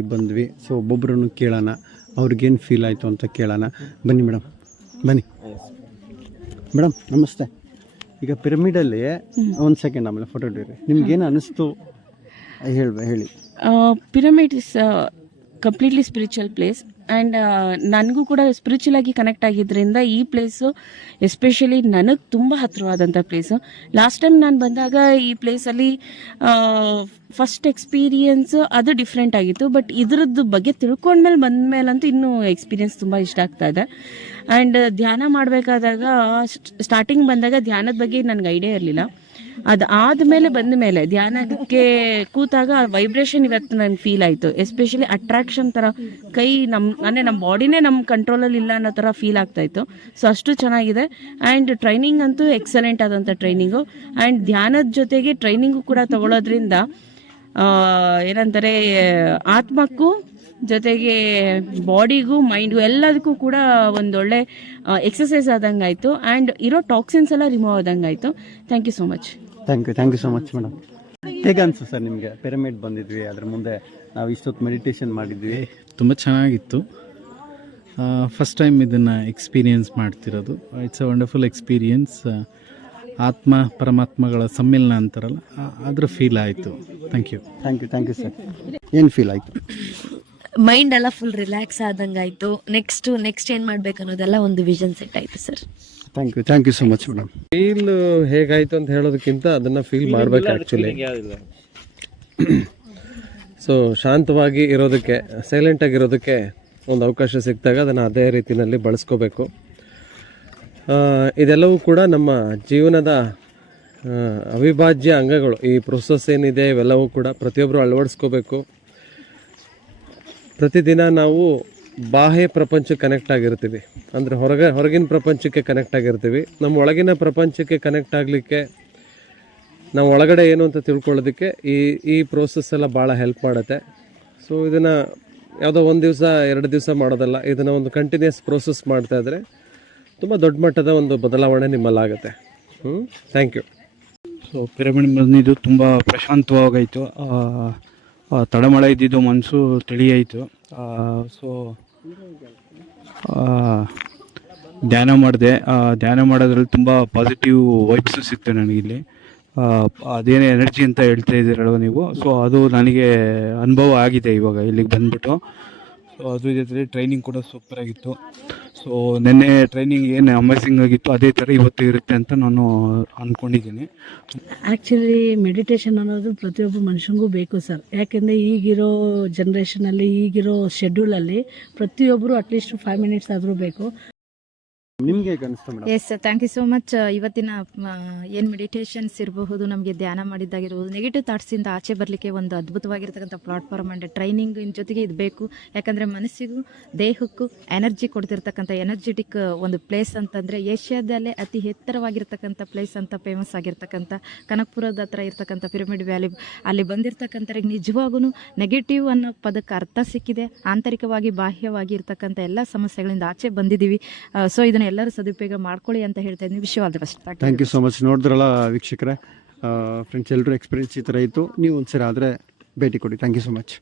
ಬಂದ್ವಿ. ಸೊ ಒಬ್ಬೊಬ್ಬರನ್ನು ಕೇಳೋಣ, ಅವ್ರಿಗೇನು ಫೀಲ್ ಆಯಿತು ಅಂತ ಕೇಳೋಣ. ಬನ್ನಿ ಮೇಡಮ್, ಬನ್ನಿ ಮೇಡಮ್. ನಮಸ್ತೆ. ಈಗ ಪಿರಮಿಡಲ್ಲಿ ಒಂದು ಸೆಕೆಂಡ್ ಆಮೇಲೆ ಫೋಟೋ ಹಿಡಿರಿ. ನಿಮ್ಗೇನು ಅನ್ನಿಸ್ತು ಹೇಳಿ. Pyramid is completely spiritual place and ನನಗೂ ಕೂಡ ಸ್ಪಿರಿಚುವಲ್ ಆಗಿ ಕನೆಕ್ಟ್ ಆಗಿದ್ದರಿಂದ ಈ ಪ್ಲೇಸು ಎಸ್ಪೆಷಲಿ ನನಗೆ ತುಂಬ ಹತ್ತಿರವಾದಂಥ ಪ್ಲೇಸು. ಲಾಸ್ಟ್ ಟೈಮ್ ನಾನು ಬಂದಾಗ ಈ ಪ್ಲೇಸಲ್ಲಿ ಫಸ್ಟ್ ಎಕ್ಸ್ಪೀರಿಯನ್ಸು ಅದು ಡಿಫ್ರೆಂಟ್ ಆಗಿತ್ತು. ಬಟ್ ಇದ್ರದ್ದು ಬಗ್ಗೆ ತಿಳ್ಕೊಂಡ್ಮೇಲೆ ಬಂದಮೇಲಂತೂ ಇನ್ನೂ ಎಕ್ಸ್ಪೀರಿಯನ್ಸ್ ತುಂಬ ಇಷ್ಟ ಆಗ್ತಾ ಇದೆ. ಆ್ಯಂಡ್ ಧ್ಯಾನ ಮಾಡಬೇಕಾದಾಗ ಸ್ಟಾರ್ಟಿಂಗ್ ಬಂದಾಗ ಧ್ಯಾನದ ಬಗ್ಗೆ ನನಗೆ ಐಡಿಯಾ ಇರಲಿಲ್ಲ. ಅದು ಆದಮೇಲೆ ಬಂದ ಮೇಲೆ ಧ್ಯಾನಕ್ಕೆ ಕೂತಾಗ ವೈಬ್ರೇಷನ್ ಇವತ್ತು ನನಗೆ ಫೀಲ್ ಆಯಿತು. ಎಸ್ಪೆಷಲಿ ಅಟ್ರಾಕ್ಷನ್ ಥರ ಕೈ ನಮ್ಮ ಬಾಡಿನೇ ನಮ್ಮ ಕಂಟ್ರೋಲಲ್ಲಿ ಇಲ್ಲ ಅನ್ನೋ ಥರ ಫೀಲ್ ಆಗ್ತಾಯಿತ್ತು. ಸೊ ಅಷ್ಟು ಚೆನ್ನಾಗಿದೆ. ಆ್ಯಂಡ್ ಟ್ರೈನಿಂಗ್ ಅಂತೂ ಎಕ್ಸಲೆಂಟ್ ಆದಂಥ ಟ್ರೈನಿಂಗು. ಆ್ಯಂಡ್ ಧ್ಯಾನದ ಜೊತೆಗೆ ಟ್ರೈನಿಂಗು ಕೂಡ ತಗೊಳ್ಳೋದ್ರಿಂದ ಏನಂತಾರೆ, ಆತ್ಮಕ್ಕೂ ಜೊತೆಗೆ ಬಾಡಿಗೂ ಮೈಂಡ್ಗೂ ಎಲ್ಲದಕ್ಕೂ ಕೂಡ ಒಂದೊಳ್ಳೆ ಎಕ್ಸಸೈಸ್ ಆದಂಗೆ ಆಯಿತು. ಆ್ಯಂಡ್ ಇರೋ ಟಾಕ್ಸಿನ್ಸ್ ಎಲ್ಲ ರಿಮೂವ್ ಆದಂಗೆ ಆಯಿತು. Thank you so much. Thank you so much madam. ಹೇಗೆ ಅನಿಸ್ತು ಸರ್ ನಿಮಗೆ? ಪಿರಮಿಡ್ ಬಂದಿದ್ವಿ, ಅದ್ರ ಮುಂದೆ ನಾವು ಇಷ್ಟೊತ್ತು ಮೆಡಿಟೇಷನ್ ಮಾಡಿದ್ವಿ. ತುಂಬ ಚೆನ್ನಾಗಿತ್ತು. ಫಸ್ಟ್ ಟೈಮ್ ಇದನ್ನು ಎಕ್ಸ್ಪೀರಿಯೆನ್ಸ್ ಮಾಡ್ತಿರೋದು. It's a wonderful experience. ಆತ್ಮ ಪರಮಾತ್ಮಗಳ ಸಮ್ಮಿಲನ ಅಂತಾರಲ್ಲ, ಅದ್ರ ಫೀಲ್ ಆಯಿತು. Thank you sir. ಏನು ಫೀಲ್ ಆಯಿತು? ಮೈಂಡ್ ಎಲ್ಲ ಫುಲ್ ರಿಲ್ಯಾಕ್ಸ್ ಆದಂಗೆ ಆಯಿತು. ನೆಕ್ಸ್ಟ್ ಏನು ಮಾಡ್ಬೇಕು ಅನ್ನೋದೆಲ್ಲ ಒಂದು ವಿಷನ್ ಸೆಟ್ ಆಯಿತು sir. Thank you so much madam. Feel ಹೇಗಾಯಿತು ಅಂತ ಹೇಳೋದಕ್ಕಿಂತ ಅದನ್ನು ಫೀಲ್ ಮಾಡಬೇಕು ಆ್ಯಕ್ಚುಲಿ. ಸೊ ಶಾಂತವಾಗಿ ಇರೋದಕ್ಕೆ, ಸೈಲೆಂಟಾಗಿರೋದಕ್ಕೆ ಒಂದು ಅವಕಾಶ ಸಿಕ್ಕಿದಾಗ ಅದನ್ನು ಅದೇ ರೀತಿಯಲ್ಲಿ ಬಳಸ್ಕೋಬೇಕು. ಇದೆಲ್ಲವೂ ಕೂಡ ನಮ್ಮ ಜೀವನದ ಅವಿಭಾಜ್ಯ ಅಂಗಗಳು. ಈ ಪ್ರೊಸೆಸ್ ಏನಿದೆ ಇವೆಲ್ಲವೂ ಕೂಡ ಪ್ರತಿಯೊಬ್ಬರು ಅಳವಡಿಸ್ಕೋಬೇಕು. ಪ್ರತಿದಿನ ನಾವು ಬಾಹ್ಯ ಪ್ರಪಂಚಕ್ಕೆ ಕನೆಕ್ಟ್ ಆಗಿರ್ತೀವಿ, ಅಂದರೆ ಹೊರಗಿನ ಪ್ರಪಂಚಕ್ಕೆ ಕನೆಕ್ಟ್ ಆಗಿರ್ತೀವಿ. ನಮ್ಮ ಒಳಗಿನ ಪ್ರಪಂಚಕ್ಕೆ ಕನೆಕ್ಟ್ ಆಗಲಿಕ್ಕೆ, ನಾವು ಒಳಗಡೆ ಏನು ಅಂತ ತಿಳ್ಕೊಳ್ಳೋದಕ್ಕೆ ಈ ಪ್ರೋಸೆಸ್ ಎಲ್ಲ ಭಾಳ ಹೆಲ್ಪ್ ಮಾಡುತ್ತೆ. ಸೊ ಇದನ್ನು ಯಾವುದೋ ಒಂದು ದಿವಸ 2 ದಿವಸ ಮಾಡೋದಲ್ಲ, ಇದನ್ನು ಒಂದು ಕಂಟಿನ್ಯೂಸ್ ಪ್ರೋಸೆಸ್ ಮಾಡ್ತಾಯಿದ್ರೆ ತುಂಬ ದೊಡ್ಡ ಮಟ್ಟದ ಒಂದು ಬದಲಾವಣೆ ನಿಮ್ಮಲ್ಲಾಗುತ್ತೆ. Thank you. ಸೊ ಪಿರಮಿಡ್ ಬಂದಿದ್ದು ತುಂಬ ಪ್ರಶಾಂತವಾಗಾಯಿತು. ತಡಮಳೆ ಇದ್ದಿದ್ದು ಮನಸ್ಸು ತಿಳಿಯಾಯಿತು. ಸೊ ಧ್ಯಾನ ಮಾಡಿದೆ. ಧ್ಯಾನ ಮಾಡೋದ್ರಲ್ಲಿ ತುಂಬ ಪಾಸಿಟಿವ್ ವೈಬ್ಸು ಸಿಕ್ತು ನನಗಿಲ್ಲಿ. ಅದೇನೇ ಎನರ್ಜಿ ಅಂತ ಹೇಳ್ತಾ ಇದ್ದೀರಲ್ವ ನೀವು, ಸೊ ಅದು ನನಗೆ ಅನುಭವ ಆಗಿದೆ ಇವಾಗ ಇಲ್ಲಿಗೆ ಬಂದ್ಬಿಟ್ಟು. ಸೊ ಅದ್ರ ಜೊತೆ ಟ್ರೈನಿಂಗ್ ಕೂಡ ಸೂಪರಾಗಿತ್ತು. ಸೊ ನೆನ್ನೆ ಟ್ರೈನಿಂಗ್ ಏನು ಅಮೇಝಿಂಗ್ ಆಗಿತ್ತು, ಅದೇ ಥರ ಇವತ್ತು ಇರುತ್ತೆ ಅಂತ ನಾನು ಅಂದ್ಕೊಂಡಿದ್ದೀನಿ. ಆ್ಯಕ್ಚುಲಿ ಮೆಡಿಟೇಷನ್ ಅನ್ನೋದು ಪ್ರತಿಯೊಬ್ಬ ಮನುಷ್ಯನಿಗೂ ಬೇಕು ಸರ್. ಯಾಕೆಂದರೆ ಈಗಿರೋ ಜನ್ರೇಷನಲ್ಲಿ, ಈಗಿರೋ ಶೆಡ್ಯೂಲಲ್ಲಿ ಪ್ರತಿಯೊಬ್ಬರು ಅಟ್ಲೀಸ್ಟ್ 5 ಮಿನಿಟ್ಸ್ ಆದರೂ ಬೇಕು. ನಿಮ್ಗೆ ಹೇಗೆ ಅನಿಸ್ತು madam? Yes sir, thank you so much. ಇವತ್ತಿನ ಏನು ಮೆಡಿಟೇಷನ್ಸ್ ಇರಬಹುದು, ನಮಗೆ ಧ್ಯಾನ ಮಾಡಿದ್ದಾಗಿರ್ಬೋದು, ನೆಗೆಟಿವ್ ಥಾಟ್ಸಿಂದ ಆಚೆ ಬರಲಿಕ್ಕೆ ಒಂದು ಅದ್ಭುತವಾಗಿರ್ತಕ್ಕಂಥ ಪ್ಲಾಟ್ಫಾರ್ಮ್ ಆ್ಯಂಡ್ ಟ್ರೈನಿಂಗ್ ಜೊತೆಗೆ ಇದು ಬೇಕು. ಯಾಕಂದರೆ ಮನಸ್ಸಿಗೂ ದೇಹಕ್ಕೂ ಎನರ್ಜಿ ಕೊಡ್ತಿರ್ತಕ್ಕಂಥ ಎನರ್ಜೆಟಿಕ್ ಒಂದು ಪ್ಲೇಸ್ ಅಂತಂದರೆ ಏಷ್ಯಾದಲ್ಲೇ ಅತಿ ಎತ್ತರವಾಗಿರ್ತಕ್ಕಂಥ ಪ್ಲೇಸ್ ಅಂತ ಫೇಮಸ್ ಆಗಿರ್ತಕ್ಕಂಥ ಕನಕಪುರದ ಹತ್ರ ಇರ್ತಕ್ಕಂಥ ಪಿರಮಿಡ್ ವ್ಯಾಲಿ. ಅಲ್ಲಿ ಬಂದಿರತಕ್ಕಂಥವ್ರಿಗೆ ನಿಜವಾಗೂ ನೆಗೆಟಿವ್ ಅನ್ನೋ ಪದಕ್ಕೆ ಅರ್ಥ ಸಿಕ್ಕಿದೆ. ಆಂತರಿಕವಾಗಿ ಬಾಹ್ಯವಾಗಿ ಇರ್ತಕ್ಕಂಥ ಎಲ್ಲ ಸಮಸ್ಯೆಗಳಿಂದ ಆಚೆ ಬಂದಿದ್ದೀವಿ. ಸೊ ಇದನ್ನು ಎಲ್ಲರೂ ಸದುಪಯೋಗ ಮಾಡ್ಕೊಳ್ಳಿ ಅಂತ ಹೇಳ್ತಾ ಇದ್ದೀನಿ. ವಿಶ್ವಾದ best. Thank you so much. ನೋಡಿದ್ರಲ್ಲ ವೀಕ್ಷಕರೇ, ಫ್ರೆಂಡ್ಸ್, ಎಲ್ಲರೂ ಎಕ್ಸ್ಪೀರಿಯನ್ಸ್ ಈ ಥರ ಇತ್ತು. ನೀವು ಒಂದ್ಸರಿ ಆದರೆ ಭೇಟಿ ಕೊಡಿ. Thank you so much.